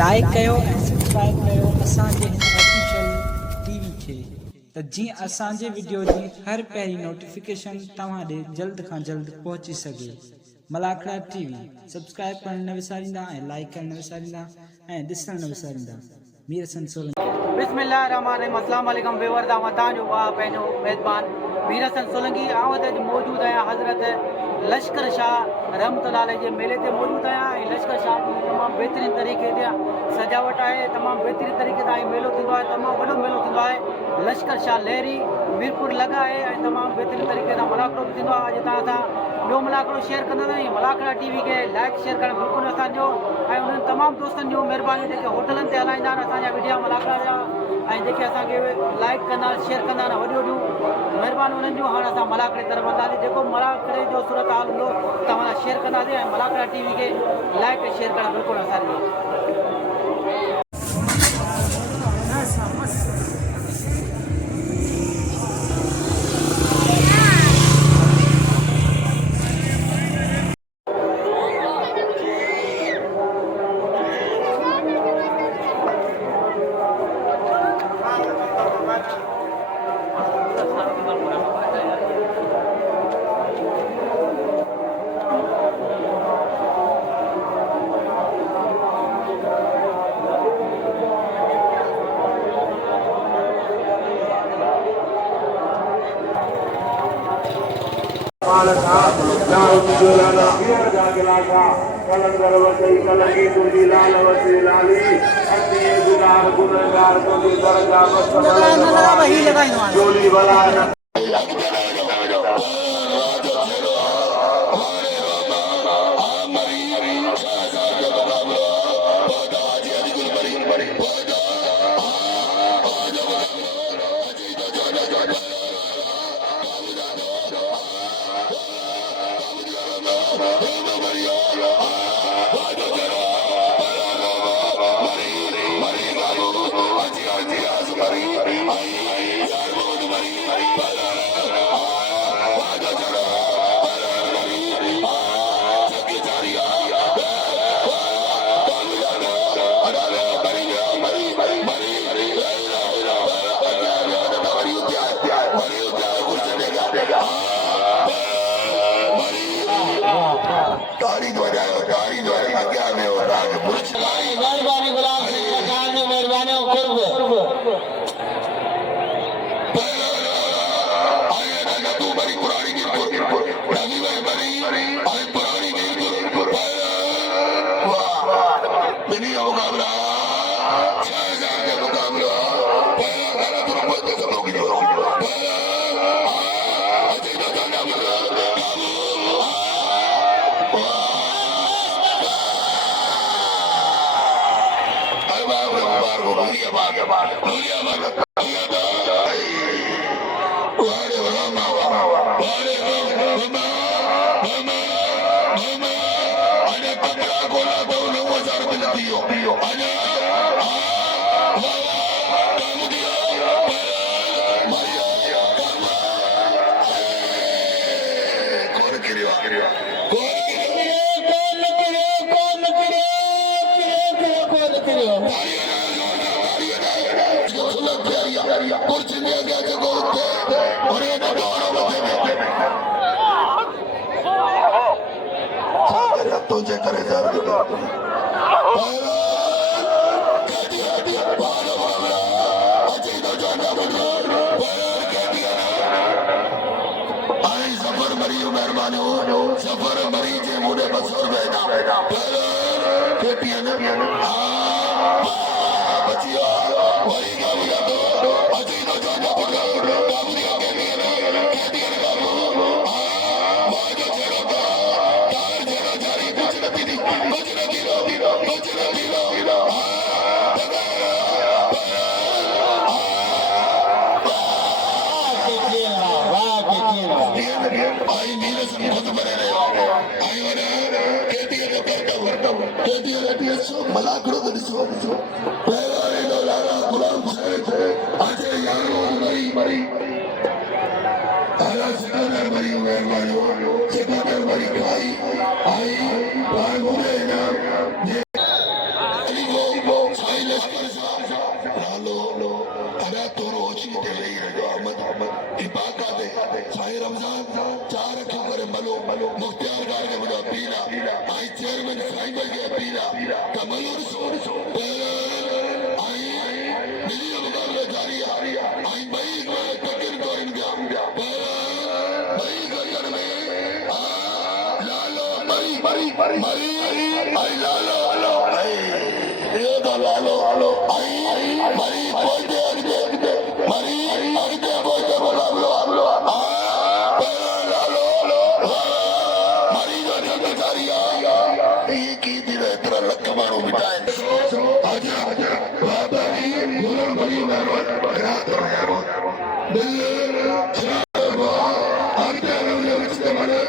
Like कयो ऐं subscribe कयो असांजे हिन ऑफिशियल टीवी खे त जीअं असांजे वीडियो जी हर पहिरीं नोटिफिकेशन तव्हां ॾे जल्द खां जल्द पहुची सघे। मलाखड़ा टीवी सब्सक्राइब करण न विसारींदा ऐं लाइक करण न विसारींदा ऐं ॾिसण न विसारींदा। मीर हसन सोलंकी। बिस्मिल्लाहिर्रहमानिर्रहीम। अस्सलाम वालेकुम व्यूअर्स। आवां तव्हांजो पंहिंजो मेज़बान मीर हसन सोलंकी। अॼु मौजूदु आहियां हज़रत लश्कर शाह रहमतुल्लाह अलैह जे मेले ते मौजूदु आहियां ऐं लश्कर शाह जी तमामु बहितरीनु तरीक़े ते सजावट आहे। तमामु बहितरीनु तरीक़े सां मेलो थींदो आहे। तमामु वॾो मेलो थींदो आहे। लश्कर शाह लहरी मीरपुर लॻा आहे ऐं तमामु बहितरीनु तरीक़े सां मलाखड़ो बि थींदो आहे। अॼु तव्हां सां ॿियो मलाखड़ो शेयर कंदासीं। मलाखड़ा टीवी खे लाइक शेयर करणु बिल्कुलु न असांजो ऐं उन्हनि तमामु दोस्तनि जो महिरबानी जेके होटलनि ते हलाईंदा आहिनि असांजा वीडियो मलाखड़ा जा ऐं जेके असांखे लाइक कंदा शेयर कंदा आहिनि वॾियूं वॾियूं महिरबानी उन्हनि जूं। हाणे असां मलाखड़े तरफ़ वधंदासीं। जेको मलाखड़े जो सूरत हाल हूंदो तव्हां सां शेयर कंदासीं ऐं मलाखड़ा टीवी खे लाइक शेयर करणु बिल्कुलु असांजो। मलाकड़ो तो ॾिसो पहिरियों ॾो लाला गुलाम साहिब अचे यारो मरी आया सिकंदर मरी महिरबानी सिकंदर मरी खाई आई पाए मुझे ना वो साईं लश्कर लालो अदा तोरो ओची ते रही रहो अहमद इबाका दे साईं रमजान चार अखियों करे मलो मुख्तियार गार के बड़ा पीला आई चेयरमैन साईं भाई के पीला कमलो सो आई दिल्ली मुकाबले जारी आई भाई ककिर को इंडिया भाई गगन में लालो मरी आई लालो ये तो लालो आई मरी बोलते अगते मरी अगते बोलते बोलो लालो मरी जो जल्दी जारिया ये की दिल इतना लख मारो बिठाए आजा बाबा जी गुलाम बड़ी मेहरबान रात यारो दिल अगते रहो इसके माने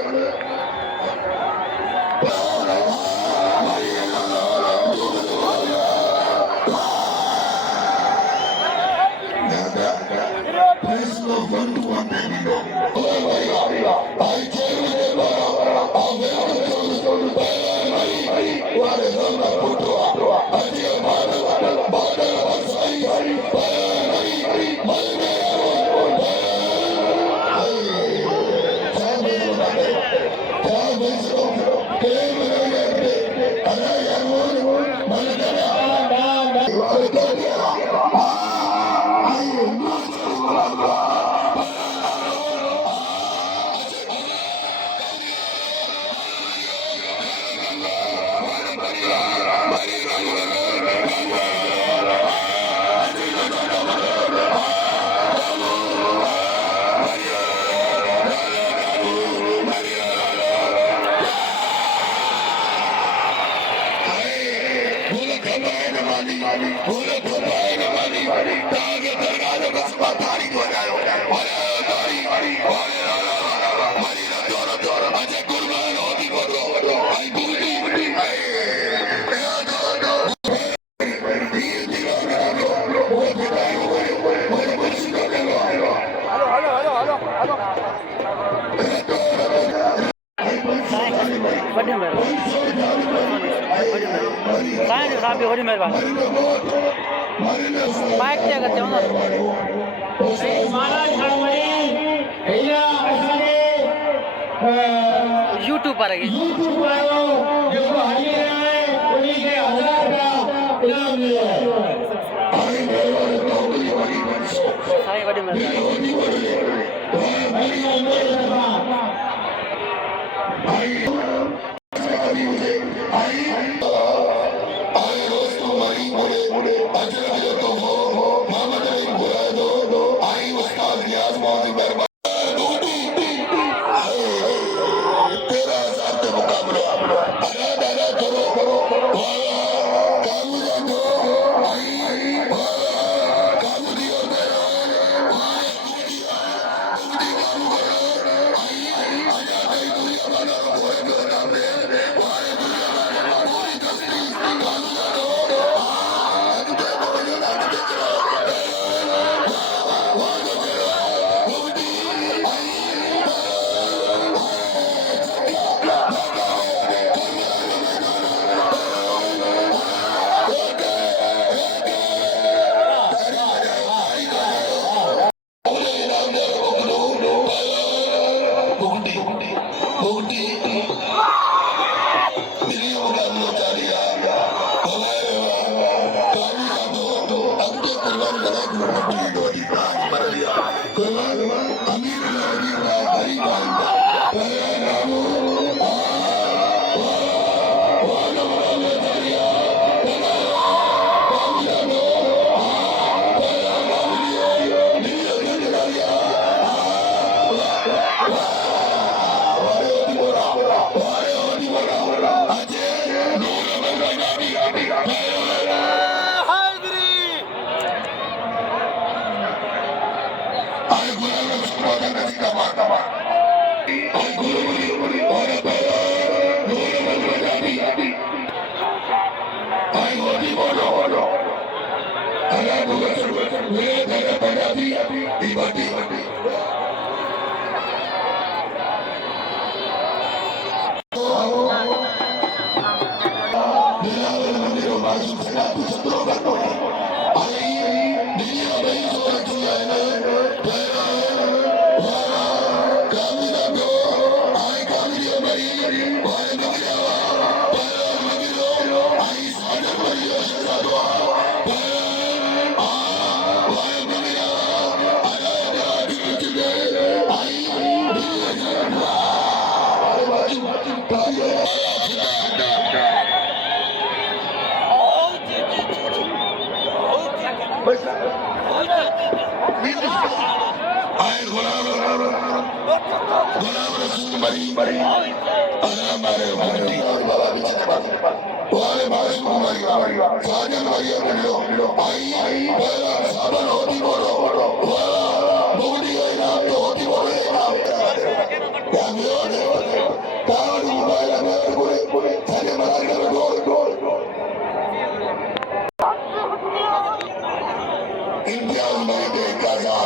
वॾी महिरबानी साईं जो साहब वॾी महिरबानी माइक ते अगरि चवंदा यूट्यूब पर साईं वॾी महिरबानी बाटी दिलावर मंदिरों बाजू सदा तू छत्रों का तो आई दुनिया बड़ी सोच तू है ना कामिला दो आई कामिला बड़ी वाले मंदिरों वाले मंदिरों आई सारे मंदिरों सदा दो वाले मंदिरों आया आई बाजू आए गुलाम रसूल मरी अल्लाह मारे बाबा पीछे वाले मासूम मरी साजन मरी आई पहला साबन होती बोलो बोली गई ना होती बोले क्या मिलोने कावड़ मोबाइल में पूरे थाने मार कर गोल इम्तियाज में देखा जा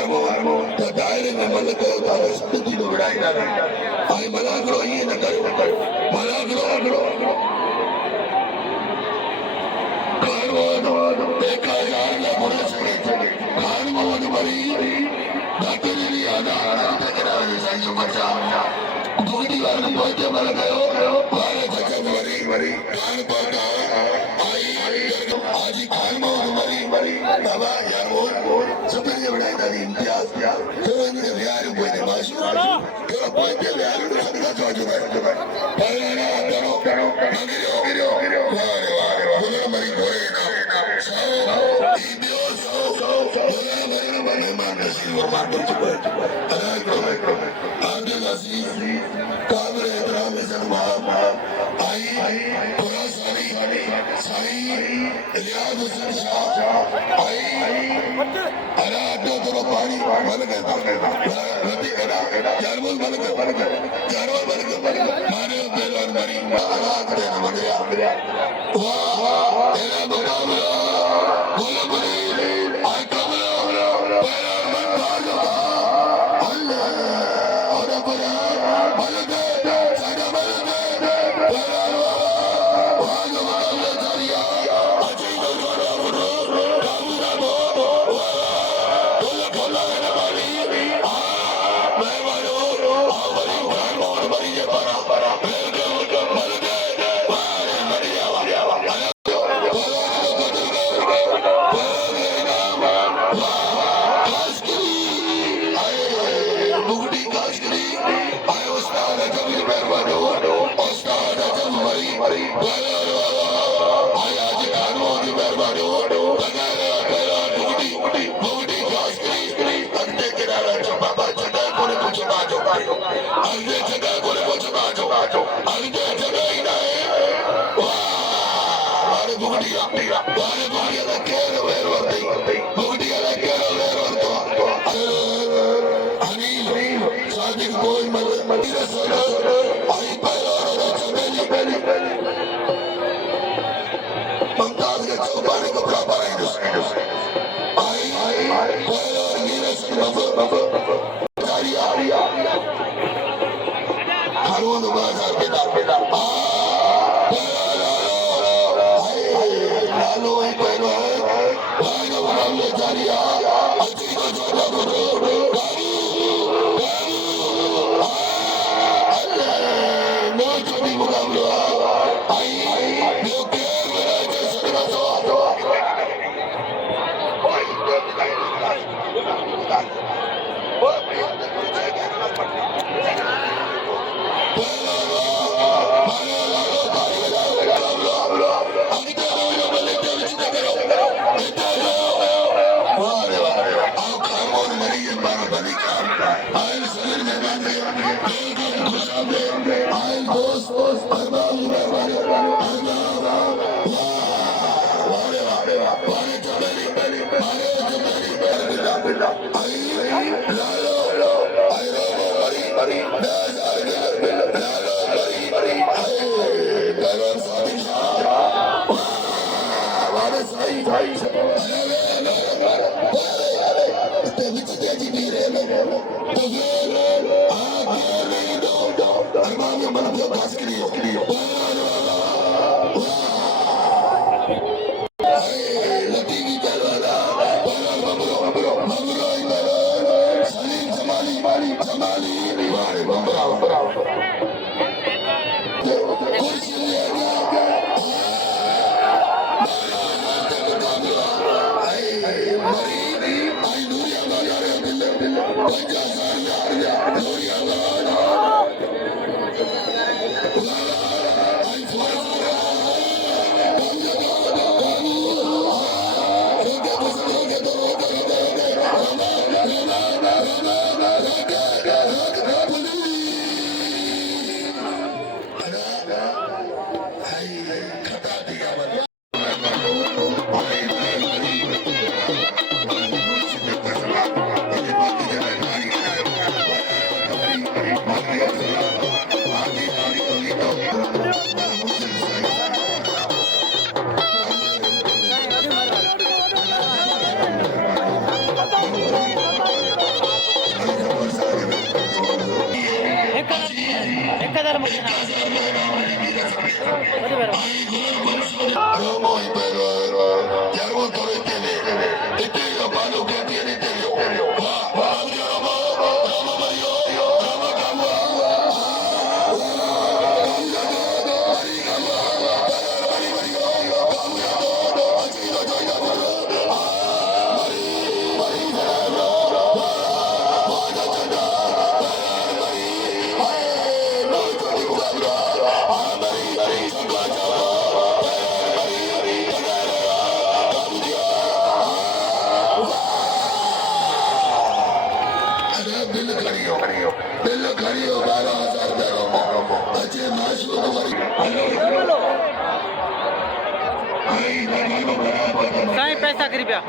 दायरे में मल कयो स्थिति तो विड़ाई ना आई मना करो ये न करो मना करो खान देखा यार ना बोले सके खान मोहन मरी बातें नहीं आना देखना सही जो बचा दूसरी बार में पहुंचे मल गयो बारे जगह मरी खान पहुंचा आई आज खान मोहन मरी बाबा यार बोल सबने बनाई था इम्तियाज तो इन्होंने बिहार में बोले माशूम तो बोलते बिहार में सबका जो पहले ना करो गिरो वारे बोले मरी बोले ना बोले मरी मान नसीब और मान चुका आगे नसीब काबरे इतराम जन्मा आई पूरा सारी लियाज हुसैन शाह आई अरे अड्डो तो पानी बन गया नदी जानवर बन गया मारे पहलवान मरी आरात देना बढ़िया वाह तेरा मुकाबला साईं पैसा कृपया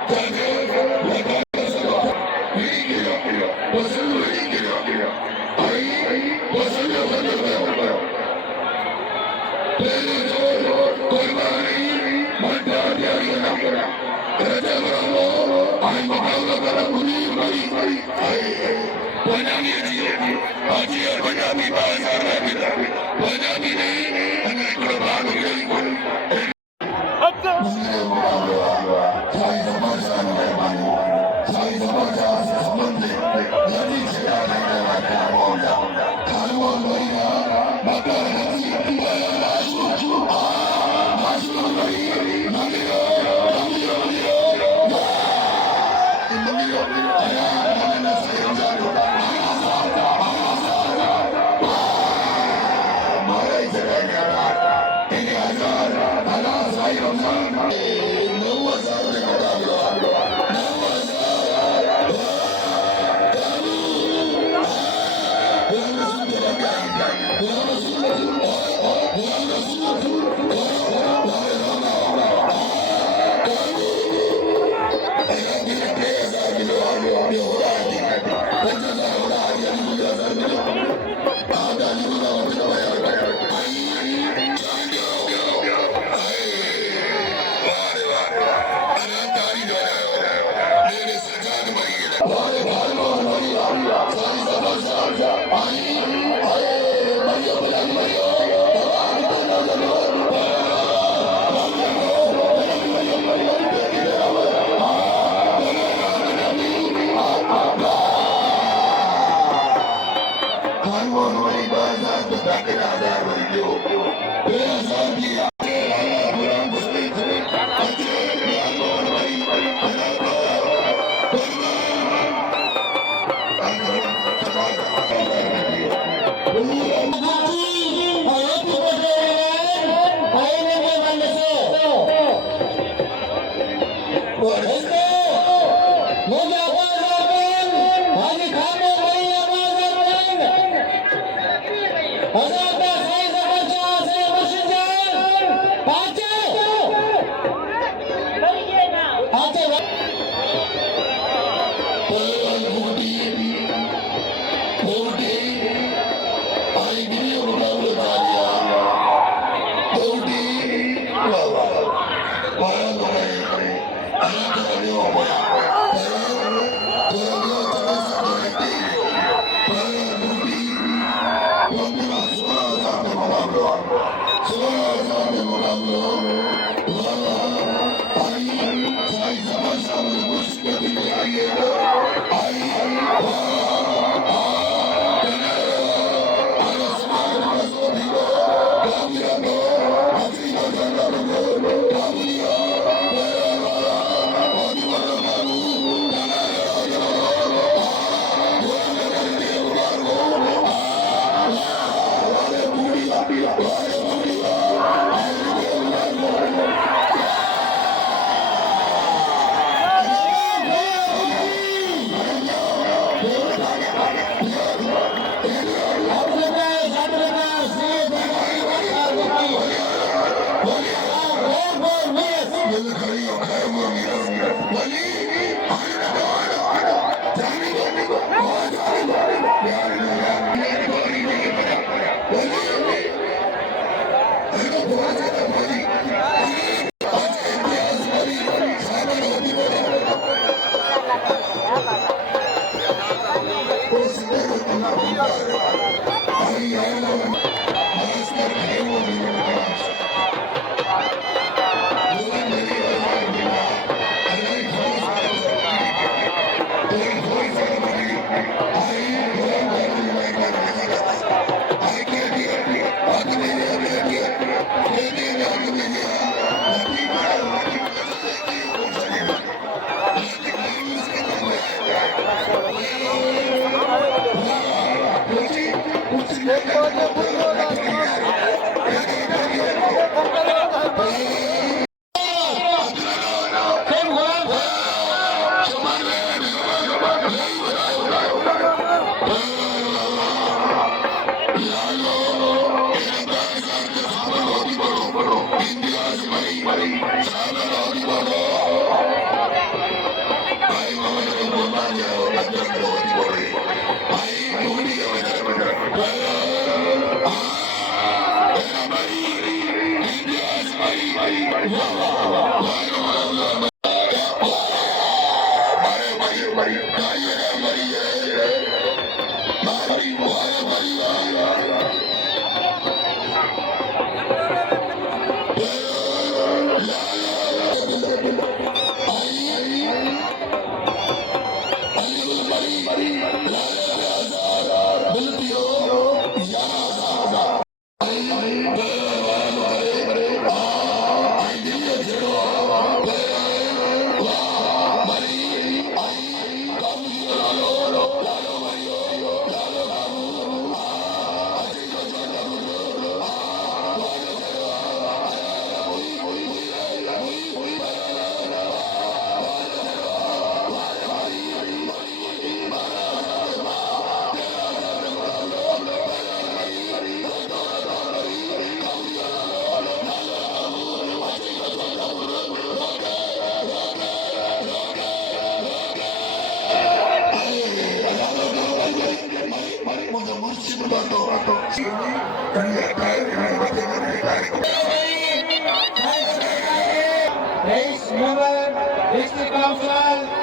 Qurbani, Bye. मुर्शिद बातो कन्या Race member, district council,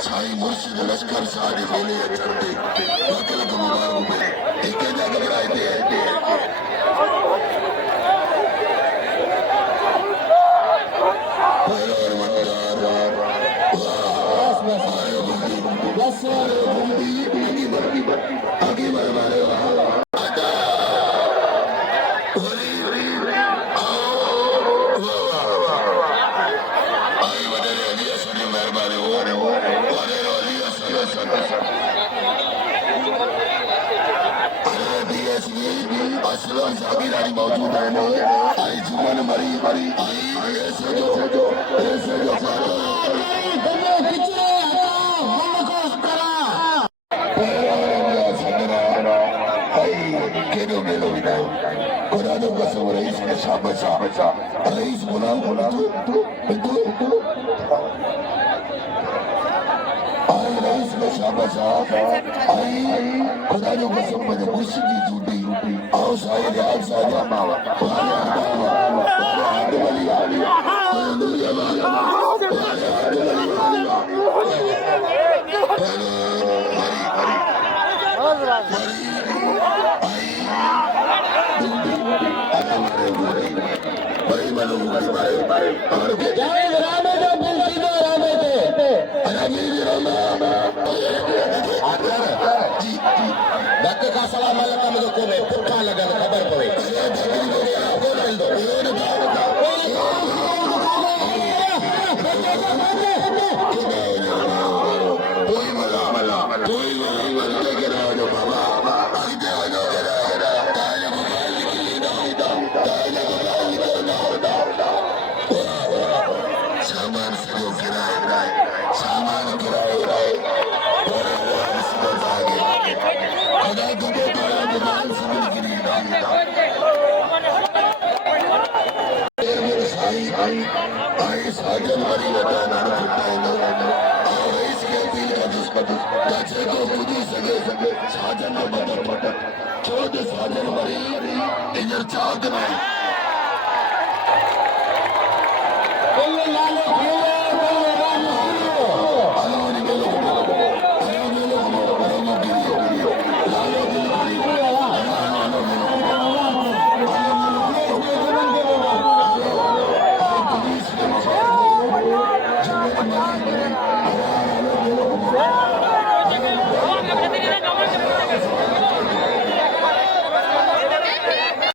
Sai मुर्शिद लश्कर साड़ी बोले चढ़ते वकल मुबारक में एक जगह बनाए थे आगे बढ़ असलम साबिरानी मौजूद है आई जुमन मरी मरी आई ऐसे जो रईस गुलाम आई रईस में शाबाश आई खुदा जो कसम मुझे मुर्शिद की झूठी आओ शायद याद साजा मावा सामान सॼो किराए सामान किराए ख़ुदा गॾो कया दुकान सॼो किरी साईं आई साजन वारी वॾा नाम फुटाईंदो रईस खे अपील कंदुसि त जेको ॿुधी सघे साजन जो मदद छो त साजन वरी हींअर चाहत में